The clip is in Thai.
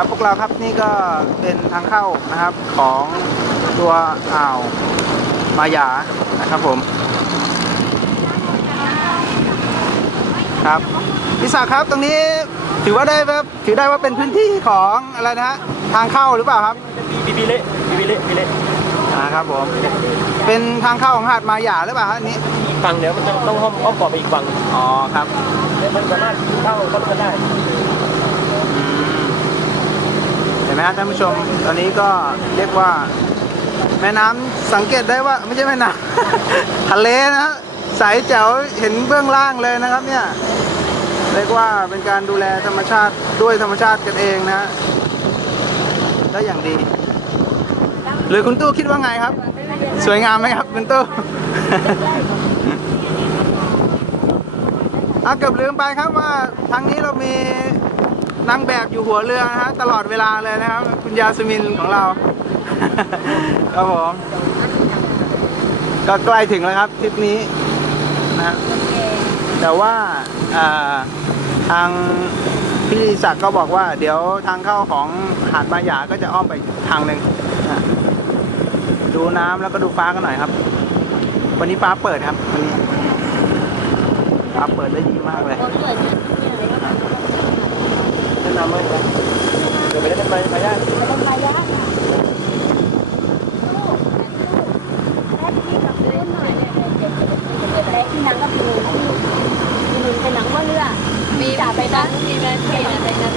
ครับพวกเราครับนี่ก็เป็นทางเข้านะครับของตัวอ่าวมายานะครับผม ครับพี่ศักดิ์ครับตรงนี้ถือว่าได้แบบถือได้ว่าเป็นพื้นที่ของอะไรนะฮะทางเข้าหรือเปล่าครับบีบีเละบีบีเละบีเละอ่าครับผม เป็นทางเข้าของหาดมายาหรือเปล่าฮะอันนี้อีกฝั่งเดี๋ยวมันจะต้องอ้อมอ้อมกรอบไปอีกฝั่งอ๋อครับเดี๋ยวมันสามารถเข้าเข้ากันได้ อืมเห็น ไหมฮะท่านผู้ชม ตอนนี้ก็เรียกว่า แม่น้ำสังเกตได้ว่าไม่ใช่แม่น้ำทะเลนะฮะใสแจ๋วเห็นเบื้องล่างเลยนะครับเนี่ยเรียกว่าเป็นการดูแลธรรมชาติด้วยธรรมชาติกันเองนะฮะได้อย่างดี หรือคุณตู้คิดว่าไงครับ สวยงามไหมครับคุณตู้อาเกือบลืมไปครับว่าทางนี้เรามี นางแบบอยู่หัวเรือนะฮะตลอดเวลาเลยนะครับ คุณยาสมินของเรา ครับผมก็ใกล้ถึงแล้วครับทริปนี้นะฮะแต่ว่าอ่าทางพี่ศักดิ์ก็บอกว่า เดี๋ยวทางเข้าของหาดบาหยาก็จะอ้อมไปทางหนึ่งดูน้ำแล้วก็ดูฟ้ากันหน่อยครับ วันนี้ฟ้าเปิดครับวันนี้ฟ้าเปิดได้ดีมากเลย น้ำมันไปเดี๋ยวไปเล่นต้นหม้ไปได้ต้นไม้ยากค่ะไปนั่งก็คือคือเป็นหนังว่าเรือมีจ่าไปนั่งมีแม่ไปนะ